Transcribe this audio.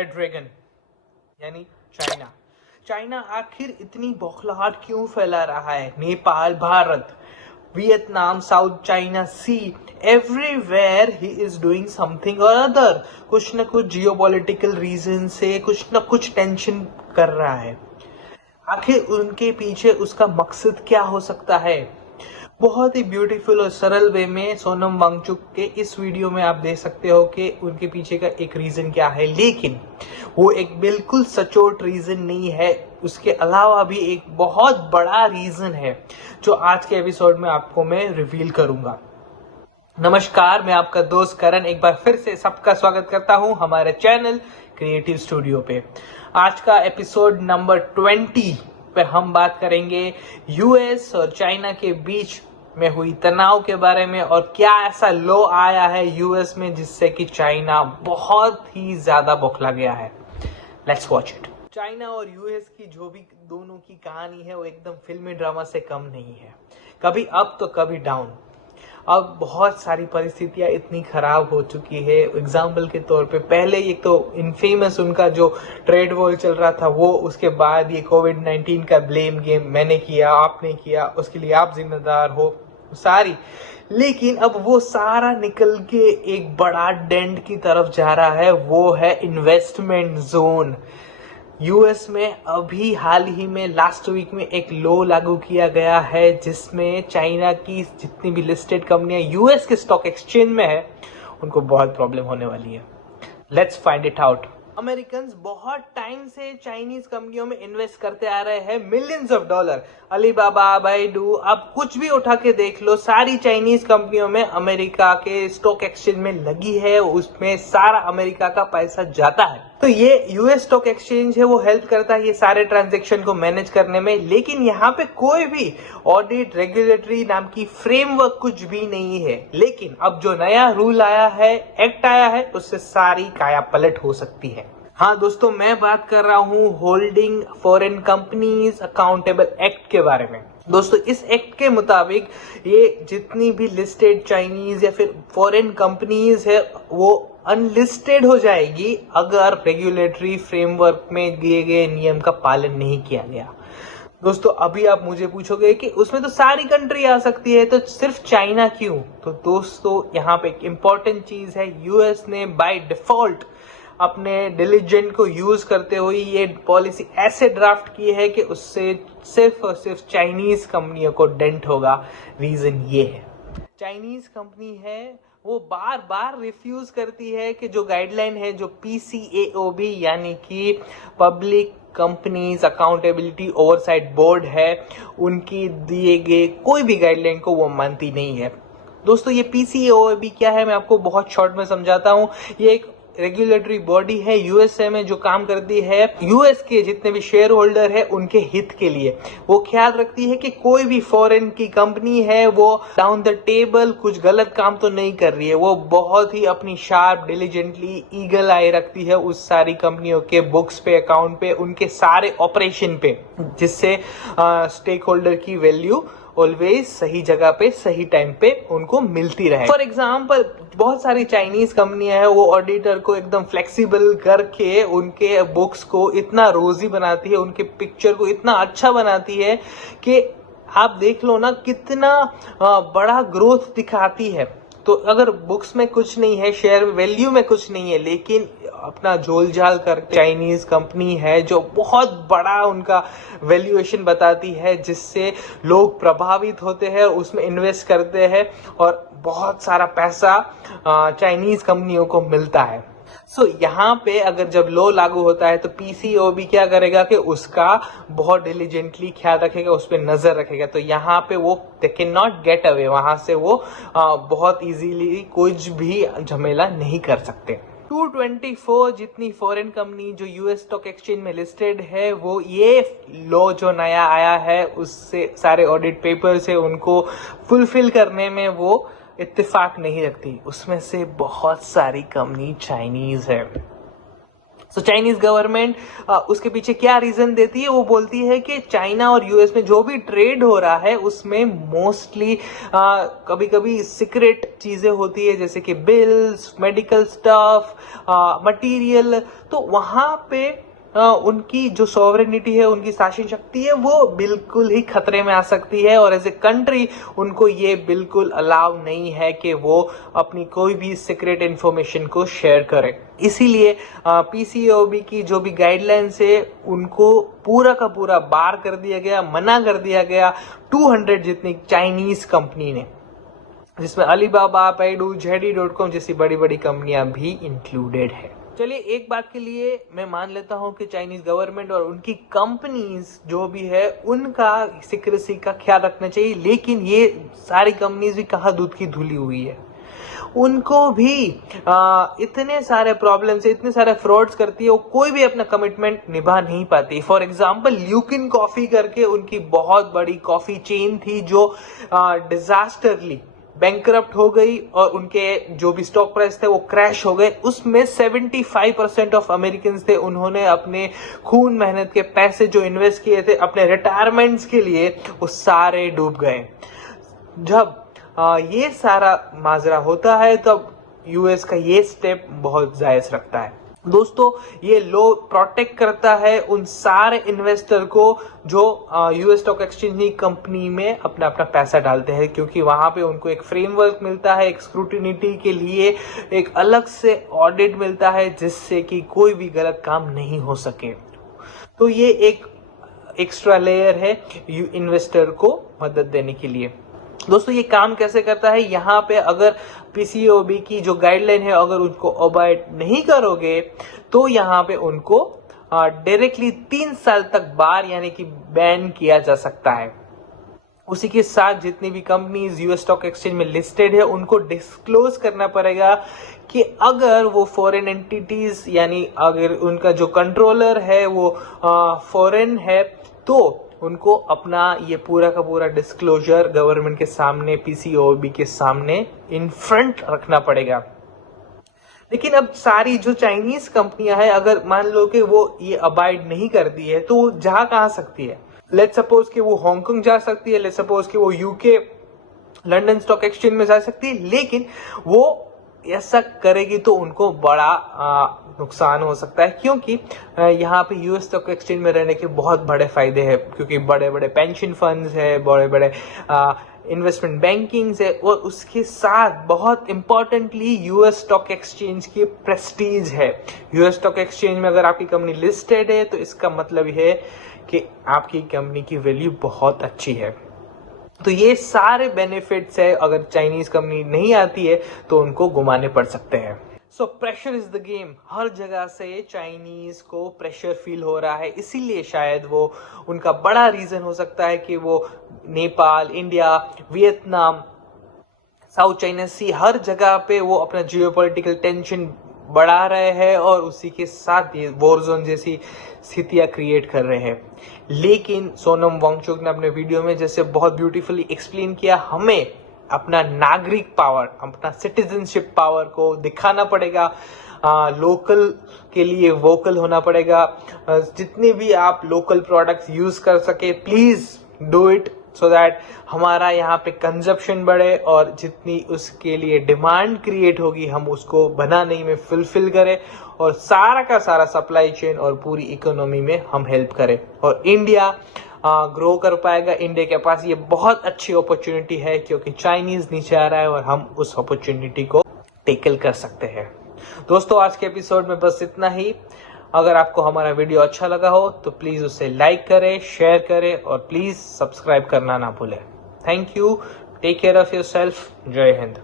Red dragon यानी China. China आखिर इतनी बौखलाहट क्यों फैला रहा है? Nepal, Bharat, Vietnam, South China Sea, everywhere he is doing something or other. कुछ न कुछ जियोपॉलिटिकल रीजन से कुछ न कुछ टेंशन कर रहा है। आखिर उनके पीछे उसका मकसद क्या हो सकता है? बहुत ही ब्यूटीफुल और सरल वे में सोनम वांगचुक के इस वीडियो में आप देख सकते हो कि उनके पीछे का एक रीजन क्या है, लेकिन वो एक बिल्कुल सचोट रीजन नहीं है। उसके अलावा भी एक बहुत बड़ा रीजन है जो आज के एपिसोड में आपको मैं रिवील करूंगा। नमस्कार, मैं आपका दोस्त करण एक बार फिर से सबका स्वागत करता हूं हमारे चैनल क्रिएटिव स्टूडियो पे। आज का एपिसोड नंबर 20 पे हम बात करेंगे यूएस और चाइना के बीच में हुई तनाव के बारे में और क्या ऐसा लॉ आया है यूएस में जिससे कि चाइना बहुत ही ज्यादा बौखला गया है। Let's watch it. चाइना और यूएस की जो भी दोनों की कहानी है वो एकदम फिल्मी ड्रामा से कम नहीं है। कभी अप तो कभी डाउन। अब बहुत सारी परिस्थितियां इतनी खराब हो चुकी है। एग्जाम्पल के तौर पे पहले एक तो इनफेमस उनका जो ट्रेड वॉर चल रहा था वो, उसके बाद ये कोविड-19 का ब्लेम गेम, मैंने किया आपने किया उसके लिए आप जिम्मेदार हो सारी। लेकिन अब वो सारा निकल के एक बड़ा डेंट की तरफ जा रहा है, वो है इन्वेस्टमेंट जोन। यूएस में अभी हाल ही में लास्ट वीक में एक लॉ लागू किया गया है जिसमें चाइना की जितनी भी लिस्टेड कंपनियां यूएस के स्टॉक एक्सचेंज में है उनको बहुत प्रॉब्लम होने वाली है। Let's find it out. Americans बहुत टाइम से चाइनीज कंपनियों में इन्वेस्ट करते आ रहे हैं, millions of dollar. Alibaba, Baidu, अब कुछ भी उठा के देख लो, सारी चाइनीज कंपनियों में अमेरिका के स्टॉक एक्सचेंज में लगी है, उसमें सारा अमेरिका का पैसा जाता है। तो ये यूएस स्टॉक एक्सचेंज है वो हेल्प करता है ये सारे ट्रांजैक्शन को मैनेज करने में, लेकिन यहाँ पे कोई भी ऑडिट रेगुलेटरी नाम की फ्रेमवर्क कुछ भी नहीं है। लेकिन अब जो नया रूल आया है, एक्ट आया है, उससे सारी काया पलट हो सकती है। हाँ दोस्तों, मैं बात कर रहा हूँ holding foreign companies accountable act के बारे में। दोस्तों, इस एक्ट के मुताबिक ये जितनी भी लिस्टेड चाइनीज या फिर फॉरेन कंपनीज है वो अनलिस्टेड हो जाएगी अगर रेगुलेटरी फ्रेमवर्क में दिए गए नियम का पालन नहीं किया गया। दोस्तों, अभी आप मुझे पूछोगे कि उसमें तो सारी कंट्री आ सकती है तो सिर्फ चाइना क्यों? तो दोस्तों, यहाँ पे एक इम्पॉर्टेंट चीज है, यूएस ने बाय डिफॉल्ट अपने डिलीजेंट को यूज करते हुए ये पॉलिसी ऐसे ड्राफ्ट की है कि उससे सिर्फ और सिर्फ चाइनीज कंपनियों को डेंट होगा। रीजन ये है, चाइनीज कंपनी है वो बार बार रिफ्यूज करती है कि जो गाइडलाइन है, जो पीसीएओबी यानी कि public companies accountability oversight board है, उनकी दिए गए कोई भी गाइडलाइन को वो मानती नहीं है। दोस्तों, ये पीसीएओबी क्या है मैं आपको बहुत शॉर्ट में समझाता हूँ। ये एक रेगुलेटरी बॉडी है यूएसए में जो काम करती है यूएस के जितने भी शेयर होल्डर है उनके हित के लिए। वो ख्याल रखती है कि कोई भी फॉरेन की कंपनी है वो डाउन द टेबल कुछ गलत काम तो नहीं कर रही है। वो बहुत ही अपनी शार्प डिलीजेंटली ईगल आई रखती है उस सारी कंपनियों के बुक्स पे, अकाउंट पे, उनके सारे ऑपरेशन पे, जिससे स्टेक होल्डर की वैल्यू ऑलवेज सही जगह पे सही टाइम पे उनको मिलती रहे। फॉर एग्जाम्पल, बहुत सारी चाइनीज कंपनियां हैं वो ऑडिटर को एकदम फ्लेक्सिबल करके उनके बुक्स को इतना रोजी बनाती है, उनके पिक्चर को इतना अच्छा बनाती है कि आप देख लो ना कितना बड़ा ग्रोथ दिखाती है। तो अगर बुक्स में कुछ नहीं है, शेयर वैल्यू में कुछ नहीं है, लेकिन अपना झोल झाल कर चाइनीज कंपनी है जो बहुत बड़ा उनका वैल्यूएशन बताती है, जिससे लोग प्रभावित होते हैं और उसमें इन्वेस्ट करते हैं और बहुत सारा पैसा चाइनीज कंपनियों को मिलता है। यहाँ पे अगर जब लॉ लागू होता है तो पीसीओबी क्या करेगा कि उसका बहुत डिलीजेंटली ख्याल रखेगा, उस पर नजर रखेगा। तो यहाँ पे वो they can not get away, वहां से वो बहुत इजीली कुछ भी झमेला नहीं कर सकते। 224 जितनी फॉरेन कंपनी जो यूएस स्टॉक एक्सचेंज में लिस्टेड है वो ये लॉ जो नया आया है उससे सारे ऑडिट पेपर से उनको फुलफिल करने में वो इत्तेफाक नहीं रखती। उसमें से बहुत सारी कंपनी चाइनीज है। सो चाइनीज गवर्नमेंट उसके पीछे क्या रीजन देती है, वो बोलती है कि चाइना और यूएस में जो भी ट्रेड हो रहा है उसमें मोस्टली कभी कभी सीक्रेट चीजें होती है, जैसे कि बिल्स, मेडिकल स्टफ, मटेरियल, तो वहां पे उनकी जो सॉवरेनिटी है, उनकी शासन शक्ति है, वो बिल्कुल ही खतरे में आ सकती है। और एज ए कंट्री उनको ये बिल्कुल अलाउ नहीं है कि वो अपनी कोई भी सीक्रेट इंफॉर्मेशन को शेयर करें। इसीलिए पीसीओबी की जो भी गाइडलाइंस है उनको पूरा का पूरा बार कर दिया गया, मना कर दिया गया 200 जितनी चाइनीज कंपनी ने, जिसमें अलीबाबा, पैडू, JD.com जैसी बड़ी बड़ी कंपनियां भी इंक्लूडेड है। चलिए एक बात के लिए मैं मान लेता हूं कि चाइनीज गवर्नमेंट और उनकी कंपनीज जो भी है उनका सिक्रेसी का ख्याल रखना चाहिए, लेकिन ये सारी कंपनीज भी कहाँ दूध की धुली हुई है, उनको भी इतने सारे प्रॉब्लम्स, इतने सारे फ्रॉड्स करती है, वो कोई भी अपना कमिटमेंट निभा नहीं पाती। फॉर एग्जांपल ल्यूकिन कॉफी करके उनकी बहुत बड़ी कॉफी चेन थी जो डिजास्टरली बैंकरप्ट हो गई और उनके जो भी स्टॉक प्राइस थे वो क्रैश हो गए। उसमें 75% ऑफ अमेरिकन थे, उन्होंने अपने खून मेहनत के पैसे जो इन्वेस्ट किए थे अपने रिटायरमेंट्स के लिए, वो सारे डूब गए। जब ये सारा माजरा होता है तब यूएस का ये स्टेप बहुत जायज रखता है। दोस्तों ये लॉ प्रोटेक्ट करता है उन सारे इन्वेस्टर को जो यूएस स्टॉक एक्सचेंज कंपनी में अपना अपना पैसा डालते हैं, क्योंकि वहां पे उनको एक फ्रेमवर्क मिलता है, एक स्क्रूटिनिटी के लिए एक अलग से ऑडिट मिलता है, जिससे कि कोई भी गलत काम नहीं हो सके। तो ये एक एक्स्ट्रा लेयर है इन्वेस्टर को मदद देने के लिए। दोस्तों ये काम कैसे करता है, यहाँ पे अगर पीसीओबी की जो गाइडलाइन है अगर उनको ओबाइड नहीं करोगे तो यहाँ पे उनको डायरेक्टली 3 साल तक बार यानी कि बैन किया जा सकता है। उसी के साथ जितनी भी कंपनीज यूएस स्टॉक एक्सचेंज में लिस्टेड है उनको डिस्क्लोज करना पड़ेगा कि अगर वो फॉरेन एंटिटीज यानी अगर उनका जो कंट्रोलर है वो फॉरेन है तो उनको अपना ये पूरा का पूरा डिस्क्लोजर गवर्नमेंट के सामने, पीसीओबी के सामने इन फ्रंट रखना पड़ेगा। लेकिन अब सारी जो चाइनीज कंपनियां हैं अगर मान लो कि वो ये अबाइड नहीं करती है तो वो जा कहां सकती है। लेट्स सपोज कि वो हांगकांग जा सकती है, लेट्स सपोज कि वो यूके लंदन स्टॉक एक्सचेंज में जा सकती है, लेकिन वो ऐसा करेगी तो उनको बड़ा नुकसान हो सकता है, क्योंकि यहाँ पे यूएस स्टॉक एक्सचेंज में रहने के बहुत बड़े फायदे हैं, क्योंकि बड़े बड़े पेंशन फंड्स है, बड़े बड़े इन्वेस्टमेंट बैंकिंग्स है, और उसके साथ बहुत इंपॉर्टेंटली यूएस स्टॉक एक्सचेंज की प्रेस्टीज है। यूएस स्टॉक एक्सचेंज में अगर आपकी कंपनी लिस्टेड है तो इसका मतलब यह है कि आपकी कंपनी की वैल्यू बहुत अच्छी है। तो ये सारे बेनिफिट्स है, अगर चाइनीज कंपनी नहीं आती है तो उनको घुमाने पड़ सकते हैं। So pressure is the game, हर जगह से चाइनीज को प्रेशर फील हो रहा है, इसीलिए शायद वो उनका बड़ा रीजन हो सकता है कि वो Nepal, India, Vietnam, South China Sea, हर जगह पे वो अपना जियोपॉलिटिकल टेंशन बढ़ा रहे हैं और उसी के साथ ये वॉर जोन जैसी स्थितियां क्रिएट कर रहे हैं। लेकिन सोनम वांगचुक ने अपने वीडियो में जैसे बहुत ब्यूटीफुली एक्सप्लेन किया, हमें अपना नागरिक पावर, अपना सिटीजनशिप पावर को दिखाना पड़ेगा, लोकल के लिए वोकल होना पड़ेगा। जितने भी आप लोकल प्रोडक्ट्स यूज कर सके please do it, so that हमारा यहाँ पे कंजप्शन बढ़े और जितनी उसके लिए डिमांड क्रिएट होगी हम उसको बनाने में फुलफिल करें और सारा का सारा सप्लाई चेन और पूरी इकोनॉमी में हम हेल्प करें और इंडिया ग्रो कर पाएगा। इंडिया के पास ये बहुत अच्छी अपॉर्चुनिटी है क्योंकि चाइनीज नीचे आ रहा है और हम उस अपॉर्चुनिटी को टेकल कर सकते हैं। दोस्तों आज के एपिसोड में बस इतना ही। अगर आपको हमारा वीडियो अच्छा लगा हो तो प्लीज उसे लाइक करें, शेयर करें और प्लीज सब्सक्राइब करना ना भूलें। Thank you, take care of yourself, Jai Hind.